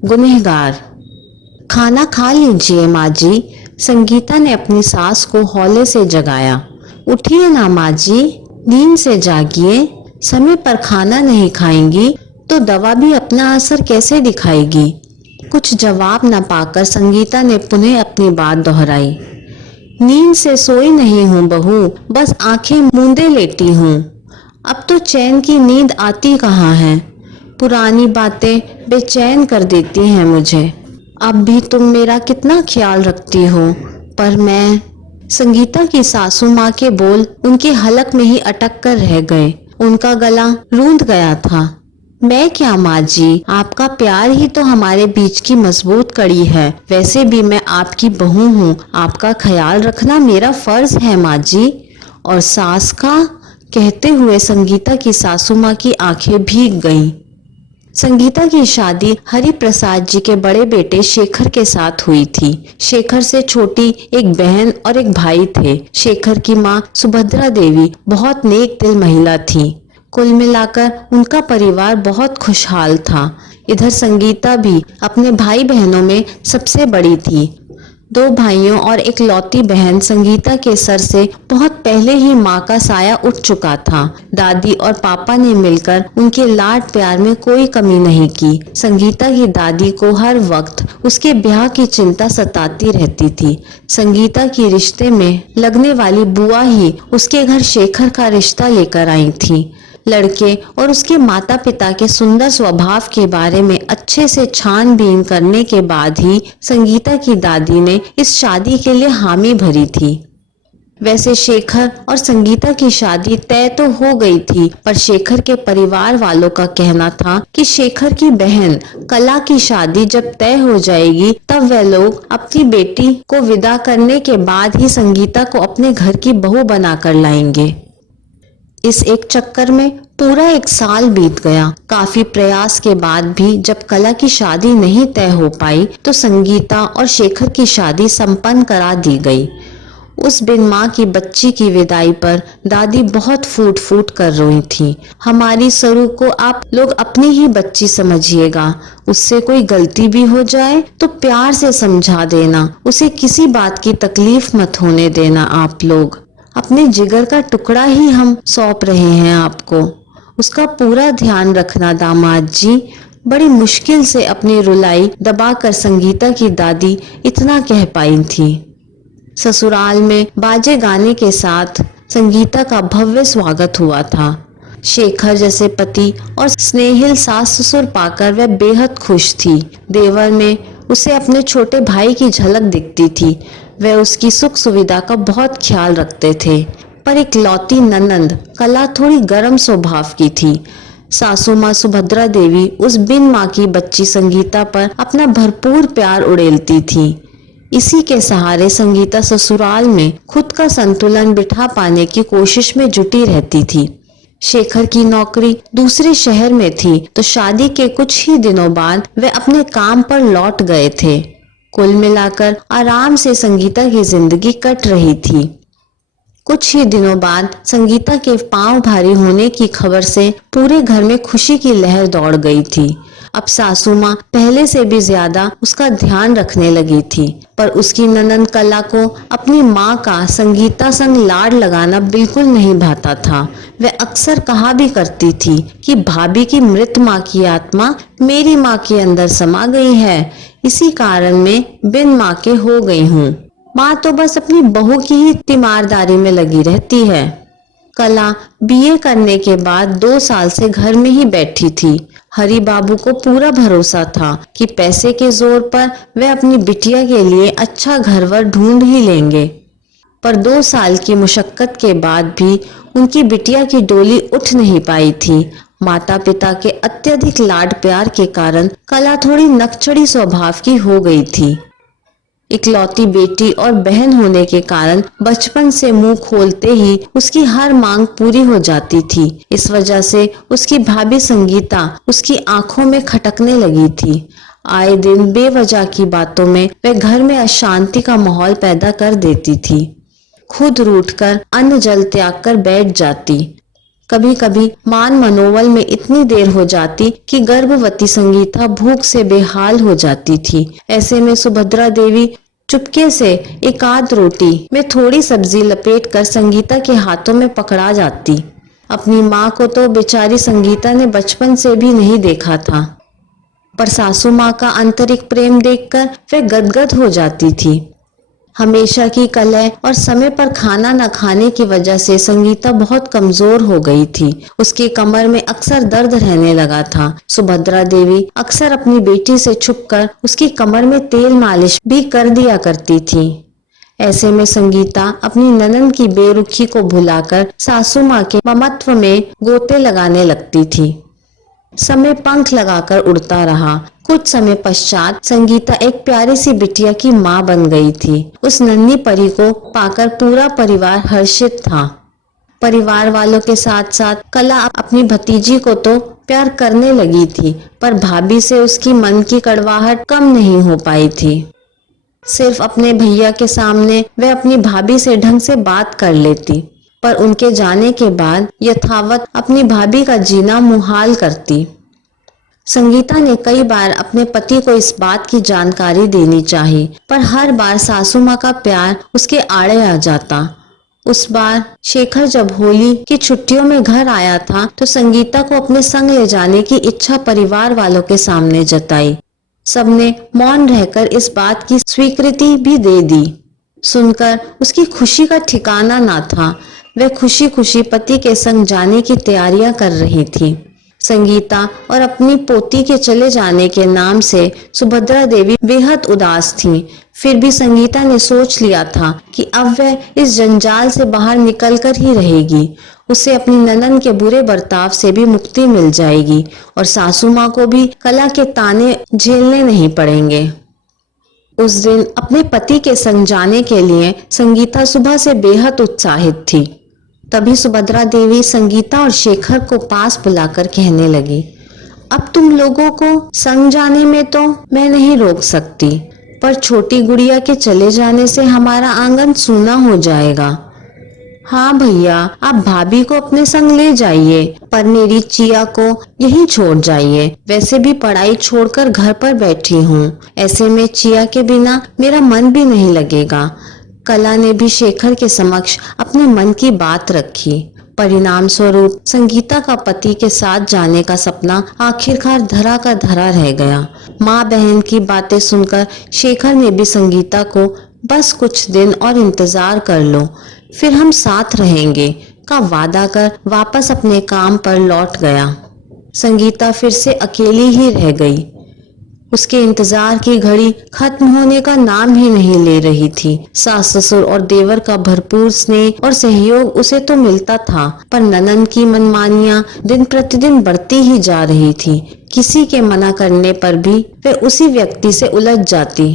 गुनहगार। खाना खा लीजिए माँ जी। संगीता ने अपनी सास को हौले से जगाया। उठिए ना माँ जी, नींद से जागिए। समय पर खाना नहीं खाएंगी तो दवा भी अपना असर कैसे दिखाएगी। कुछ जवाब न पाकर संगीता ने पुनः अपनी बात दोहराई। नींद से सोई नहीं हूँ बहू, बस आंखें मूंदे लेटी हूँ। अब तो चैन की नींद आती कहाँ है। पुरानी बातें बेचैन कर देती हैं मुझे। अब भी तुम मेरा कितना ख्याल रखती हो, पर मैं। संगीता की सासू माँ के बोल उनके हलक में ही अटक कर रह गए। उनका गला रूंध गया था। मैं क्या माँ जी, आपका प्यार ही तो हमारे बीच की मजबूत कड़ी है। वैसे भी मैं आपकी बहू हूँ, आपका ख्याल रखना मेरा फर्ज है माँ जी। और सास का, कहते हुए संगीता की सासू माँ की आंखें भीग गईं। संगीता की शादी हरि प्रसाद जी के बड़े बेटे शेखर के साथ हुई थी। शेखर से छोटी एक बहन और एक भाई थे। शेखर की माँ सुभद्रा देवी बहुत नेक दिल महिला थी। कुल मिलाकर उनका परिवार बहुत खुशहाल था। इधर संगीता भी अपने भाई बहनों में सबसे बड़ी थी। दो भाइयों और एक लौती बहन संगीता के सर से बहुत पहले ही माँ का साया उठ चुका था। दादी और पापा ने मिलकर उनके लाड प्यार में कोई कमी नहीं की। संगीता की दादी को हर वक्त उसके ब्याह की चिंता सताती रहती थी। संगीता की रिश्ते में लगने वाली बुआ ही उसके घर शेखर का रिश्ता लेकर आई थी। लड़के और उसके माता पिता के सुंदर स्वभाव के बारे में अच्छे से छानबीन करने के बाद ही संगीता की दादी ने इस शादी के लिए हामी भरी थी। वैसे शेखर और संगीता की शादी तय तो हो गई थी, पर शेखर के परिवार वालों का कहना था कि शेखर की बहन कला की शादी जब तय हो जाएगी तब वह लोग अपनी बेटी को विदा करने के बाद ही संगीता को अपने घर की बहू बनाकर लाएंगे। इस एक चक्कर में पूरा एक साल बीत गया। काफी प्रयास के बाद भी जब कला की शादी नहीं तय हो पाई तो संगीता और शेखर की शादी संपन्न करा दी गई। उस बिन माँ की बच्ची की विदाई पर दादी बहुत फूट फूट कर रोई थी। हमारी सरू को आप लोग अपनी ही बच्ची समझिएगा। उससे कोई गलती भी हो जाए तो प्यार से समझा देना। उसे किसी बात की तकलीफ मत होने देना। आप लोग अपने जिगर का टुकड़ा ही हम सौंप रहे हैं आपको। उसका पूरा ध्यान रखना दामाद जी। बड़ी मुश्किल से अपनी रुलाई दबाकर संगीता की दादी इतना कह पाई थी। ससुराल में बाजे गाने के साथ संगीता का भव्य स्वागत हुआ था। शेखर जैसे पति और स्नेहिल सास ससुर पाकर वह बेहद खुश थी। देवर में उसे अपने छोटे भाई की झलक दिखती थी। वह उसकी सुख सुविधा का बहुत ख्याल रखते थे। पर एक लौती ननंद कला थोड़ी गर्म स्वभाव की थी। सासू माँ सुभद्रा देवी उस बिन माँ की बच्ची संगीता पर अपना भरपूर प्यार उड़ेलती थी। इसी के सहारे संगीता ससुराल में खुद का संतुलन बिठा पाने की कोशिश में जुटी रहती थी। शेखर की नौकरी दूसरे शहर में थी तो शादी के कुछ ही दिनों बाद वे अपने काम पर लौट गए थे। कुल मिलाकर आराम से संगीता की जिंदगी कट रही थी। कुछ ही दिनों बाद संगीता के पांव भारी होने की खबर से पूरे घर में खुशी की लहर दौड़ गई थी। अब सासू माँ पहले से भी ज्यादा उसका ध्यान रखने लगी थी, पर उसकी ननंद कला को अपनी माँ का संगीता संग लाड लगाना बिल्कुल नहीं भाता था। वह अक्सर कहा भी करती थी कि भाभी की मृत माँ की आत्मा मेरी माँ के अंदर समा गई है, इसी कारण में बिन माँ के हो गई हूँ। माँ तो बस अपनी बहू की ही तीमारदारी में लगी रहती है। कला बीए करने के बाद 2 साल से घर में ही बैठी थी। हरि बाबू को पूरा भरोसा था कि पैसे के जोर पर वह अपनी बिटिया के लिए अच्छा घरवर ढूंढ ही लेंगे। पर 2 साल की मुशक्कत के बाद भी उनकी बिटिया की डोली उठ नहीं पाई थी। माता पिता के अत्यधिक लाड प्यार के कारण कला थोड़ी नकचड़ी स्वभाव की हो गई थी। इकलौती बेटी और बहन होने के कारण बचपन से मुंह खोलते ही उसकी हर मांग पूरी हो जाती थी। इस वजह से उसकी भाभी संगीता उसकी आंखों में खटकने लगी थी। आए दिन बेवजह की बातों में वह घर में अशांति का माहौल पैदा कर देती थी। खुद रूठकर अन्न जल त्याग कर बैठ जाती। कभी कभी मान मनोबल में इतनी देर हो जाती कि गर्भवती संगीता भूख से बेहाल हो जाती थी। ऐसे में सुभद्रा देवी चुपके से एक आध रोटी में थोड़ी सब्जी लपेटकर संगीता के हाथों में पकड़ा जाती। अपनी माँ को तो बेचारी संगीता ने बचपन से भी नहीं देखा था, पर सासू माँ का आंतरिक प्रेम देखकर वह गदगद हो जाती थी। हमेशा की कलह और समय पर खाना न खाने की वजह से संगीता बहुत कमजोर हो गई थी। उसकी कमर में अक्सर दर्द रहने लगा था। सुभद्रा देवी अक्सर अपनी बेटी से छुपकर उसकी कमर में तेल मालिश भी कर दिया करती थी। ऐसे में संगीता अपनी ननद की बेरुखी को भुलाकर सासू माँ के ममत्व में गोते लगाने लगती थी। समय पंख लगाकर उड़ता रहा। कुछ समय पश्चात संगीता एक प्यारी सी बिटिया की माँ बन गई थी। उस नन्ही परी को पाकर पूरा परिवार हर्षित था। परिवार वालों के साथ साथ कला अपनी भतीजी को तो प्यार करने लगी थी, पर भाभी से उसकी मन की कड़वाहट कम नहीं हो पाई थी। सिर्फ अपने भैया के सामने वह अपनी भाभी से ढंग से बात कर लेती, पर उनके जाने के बाद यथावत अपनी भाभी का जीना मुहाल करती। संगीता ने कई बार अपने पति को इस बात की जानकारी देनी चाही, पर हर बार सासू माँ का प्यार उसके आड़े आ जाता। उस बार शेखर जब होली की छुट्टियों में घर आया था तो संगीता को अपने संग ले जाने की इच्छा परिवार वालों के सामने जताई। सबने मौन रहकर इस बात की स्वीकृति भी दे दी। सुनकर उसकी खुशी का ठिकाना ना था। वह खुशी खुशी पति के संग जाने की तैयारियां कर रही थी। संगीता और अपनी पोती के चले जाने के नाम से सुभद्रा देवी बेहद उदास थी। फिर भी संगीता ने सोच लिया था कि अब वह इस जंजाल से बाहर निकलकर ही रहेगी। उसे अपनी ननद के बुरे बर्ताव से भी मुक्ति मिल जाएगी और सासू माँ को भी कला के ताने झेलने नहीं पड़ेंगे। उस दिन अपने पति के संग जाने के लिए संगीता सुबह से बेहद उत्साहित थी। तभी सुभद्रा देवी संगीता और शेखर को पास बुलाकर कहने लगी, अब तुम लोगों को संग जाने में तो मैं नहीं रोक सकती, पर छोटी गुड़िया के चले जाने से हमारा आंगन सूना हो जाएगा। हाँ भैया, आप भाभी को अपने संग ले जाइए, पर मेरी चिया को यहीं छोड़ जाइए। वैसे भी पढ़ाई छोड़कर घर पर बैठी हूँ। ऐसे में चिया के बिना मेरा मन भी नहीं लगेगा। कला ने भी शेखर के समक्ष अपने मन की बात रखी। परिणाम स्वरूप संगीता का पति के साथ जाने का सपना आखिरकार धरा का धरा रह गया। माँ बहन की बातें सुनकर शेखर ने भी संगीता को बस कुछ दिन और इंतजार कर लो, फिर हम साथ रहेंगे का वादा कर वापस अपने काम पर लौट गया। संगीता फिर से अकेली ही रह गई। उसके इंतजार की घड़ी खत्म होने का नाम ही नहीं ले रही थी। सास ससुर और देवर का भरपूर स्नेह और सहयोग उसे तो मिलता था, पर ननद की मनमानियां दिन प्रतिदिन बढ़ती ही जा रही थी। किसी के मना करने पर भी वह उसी व्यक्ति से उलझ जाती।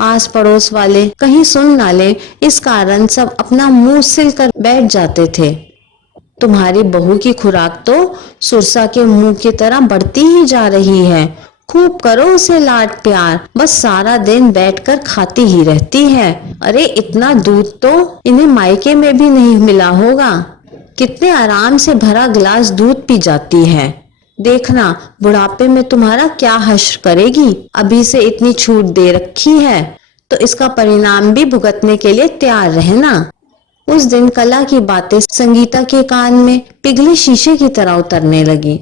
आस पड़ोस वाले कहीं सुन ना ले, इस कारण सब अपना मुंह सिल कर बैठ जाते थे। तुम्हारी बहू की खुराक तो सुरसा के मुंह की तरह बढ़ती ही जा रही है। खूब करो उसे लाड प्यार, बस सारा दिन बैठकर खाती ही रहती है। अरे इतना दूध तो इन्हें मायके में भी नहीं मिला होगा। कितने आराम से भरा गिलास दूध पी जाती है। देखना बुढ़ापे में तुम्हारा क्या हश्र करेगी। अभी से इतनी छूट दे रखी है तो इसका परिणाम भी भुगतने के लिए तैयार रहना। उस दिन कला की बातें संगीता के कान में पिघले शीशे की तरह उतरने लगी।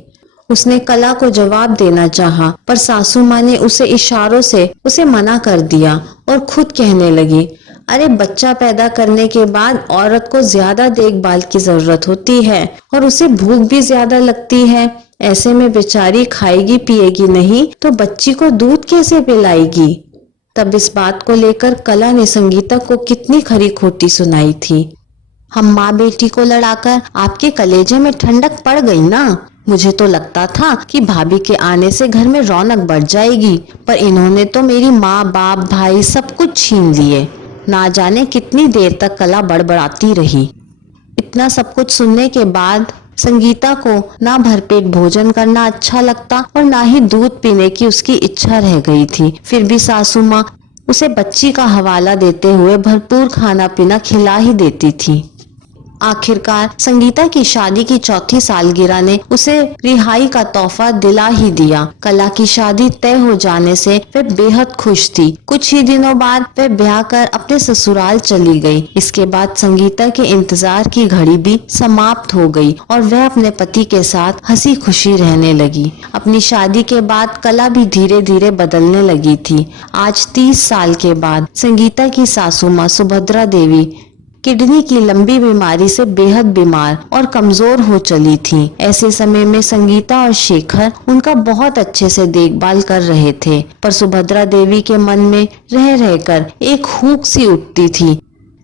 उसने कला को जवाब देना चाहा, पर सासू माँ ने उसे इशारों से उसे मना कर दिया और खुद कहने लगी, अरे बच्चा पैदा करने के बाद औरत को ज्यादा देखभाल की जरूरत होती है और उसे भूख भी ज्यादा लगती है। ऐसे में बेचारी खाएगी पिएगी नहीं तो बच्ची को दूध कैसे पिलाएगी। तब इस बात को लेकर कला ने संगीता को कितनी खरी खोटी सुनाई थी। हम माँ बेटी को लड़ाकर आपके कलेजे में ठंडक पड़ गई ना। मुझे तो लगता था कि भाभी के आने से घर में रौनक बढ़ जाएगी, पर इन्होंने तो मेरी माँ बाप भाई सब कुछ छीन लिए। ना जाने कितनी देर तक कला बड़बड़ाती रही। इतना सब कुछ सुनने के बाद संगीता को ना भरपेट भोजन करना अच्छा लगता और ना ही दूध पीने की उसकी इच्छा रह गई थी। फिर भी सासू माँ उसे बच्ची का हवाला देते हुए भरपूर खाना पीना खिला ही देती थी। आखिरकार संगीता की शादी की चौथी सालगिरह ने उसे रिहाई का तोहफा दिला ही दिया। कला की शादी तय हो जाने से वह बेहद खुश थी। कुछ ही दिनों बाद वह ब्याह कर अपने ससुराल चली गई। इसके बाद संगीता के इंतजार की घड़ी भी समाप्त हो गई और वह अपने पति के साथ हंसी खुशी रहने लगी। अपनी शादी के बाद कला भी धीरे धीरे बदलने लगी थी। आज 30 साल के बाद संगीता की सासू माँ सुभद्रा देवी किडनी की लंबी बीमारी से बेहद बीमार और कमजोर हो चली थीं। ऐसे समय में संगीता और शेखर उनका बहुत अच्छे से देखभाल कर रहे थे, पर सुभद्रा देवी के मन में रह रहकर एक हुक सी उठती थी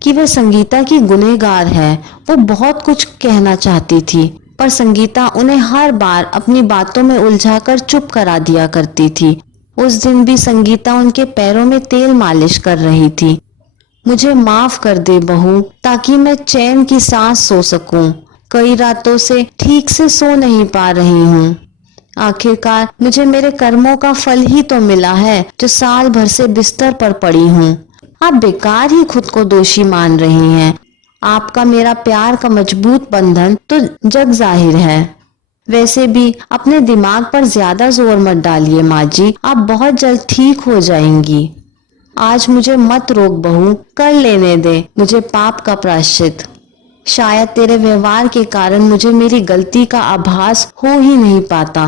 कि वह संगीता की गुनहगार है। वो बहुत कुछ कहना चाहती थी, पर संगीता उन्हें हर बार अपनी बातों में उलझाकर चुप करा दिया करती थी। उस दिन भी संगीता उनके पैरों में तेल मालिश कर रही थी। मुझे माफ कर दे बहू, ताकि मैं चैन की सांस सो सकूं। कई रातों से ठीक से सो नहीं पा रही हूँ। आखिरकार मुझे मेरे कर्मों का फल ही तो मिला है, जो साल भर से बिस्तर पर पड़ी हूँ। आप बेकार ही खुद को दोषी मान रही हैं। आपका मेरा प्यार का मजबूत बंधन तो जग जाहिर है। वैसे भी अपने दिमाग पर ज्यादा जोर मत डालिए माँ जी, आप बहुत जल्द ठीक हो जाएंगी। आज मुझे मत रोक बहू, कर लेने दे मुझे पाप का प्रायश्चित। शायद तेरे व्यवहार के कारण मुझे मेरी गलती का आभास हो ही नहीं पाता।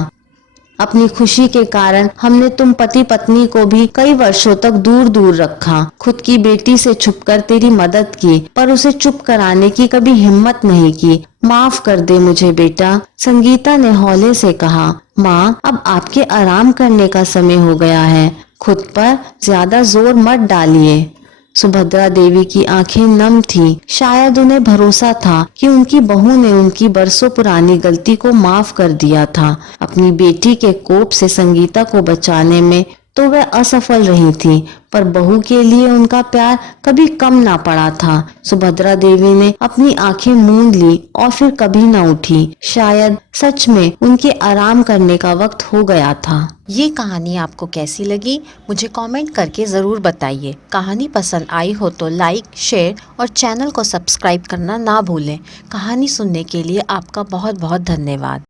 अपनी खुशी के कारण हमने तुम पति पत्नी को भी कई वर्षों तक दूर दूर रखा। खुद की बेटी से छुपकर तेरी मदद की, पर उसे चुप कराने की कभी हिम्मत नहीं की। माफ कर दे मुझे बेटा, संगीता ने हौले से कहा। माँ, अब आपके आराम करने का समय हो गया है, खुद पर ज्यादा जोर मत डालिए। सुभद्रा देवी की आंखें नम थीं। शायद उन्हें भरोसा था कि उनकी बहू ने उनकी बरसों पुरानी गलती को माफ कर दिया था। अपनी बेटी के कोप से संगीता को बचाने में तो वह असफल रही थी, पर बहू के लिए उनका प्यार कभी कम ना पड़ा था। सुभद्रा देवी ने अपनी आंखें मूंद ली और फिर कभी न उठी। शायद सच में उनके आराम करने का वक्त हो गया था। ये कहानी आपको कैसी लगी मुझे कमेंट करके ज़रूर बताइए। कहानी पसंद आई हो तो लाइक, शेयर और चैनल को सब्सक्राइब करना ना भूलें। कहानी सुनने के लिए आपका बहुत बहुत धन्यवाद।